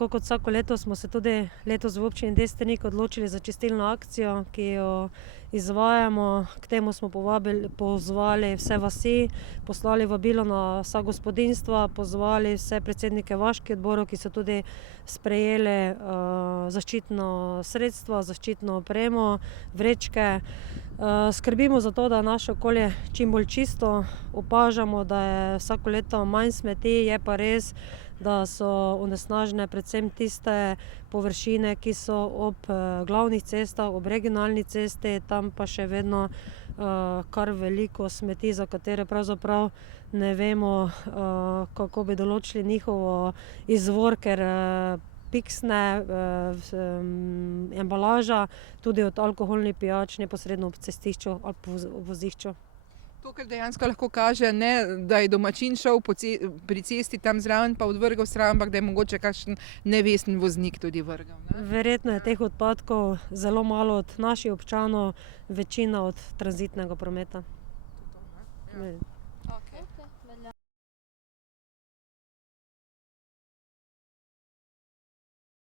tako kot vsako leto smo se tudi letos v občini Destrnik odločili za čistilno akcijo, ki jo izvajamo. K temu smo pozvali vse vasi, poslali vabilo na vsa gospodinjstva, pozvali vse predsednike vaških odborov, ki so tudi sprejeli zaščitno sredstvo, zaščitno opremo, vrečke. Skrbimo za to, da je naše okolje čim bolj čisto. Opažamo, da je vsako leto manj smeti, je pa res, da so onesnažene predvsem tiste površine, ki so ob glavnih cestah, ob regionalni cesti, tam pa še vedno kar veliko smeti, za katere pravzaprav ne vemo, kako bi določili njihovo izvor, ker piksne embalaža tudi od alkoholnih pijač neposredno ob cestišču ali po vozišču. To, kar dejansko lahko kaže, ne da je domačin šel pri cesti tam zraven pa odvrgal stran, ampak da je mogoče kakšen nevesten voznik tudi vrgel. Verjetno je teh odpadkov zelo malo od naših občanov, večina od tranzitnega prometa. Ja.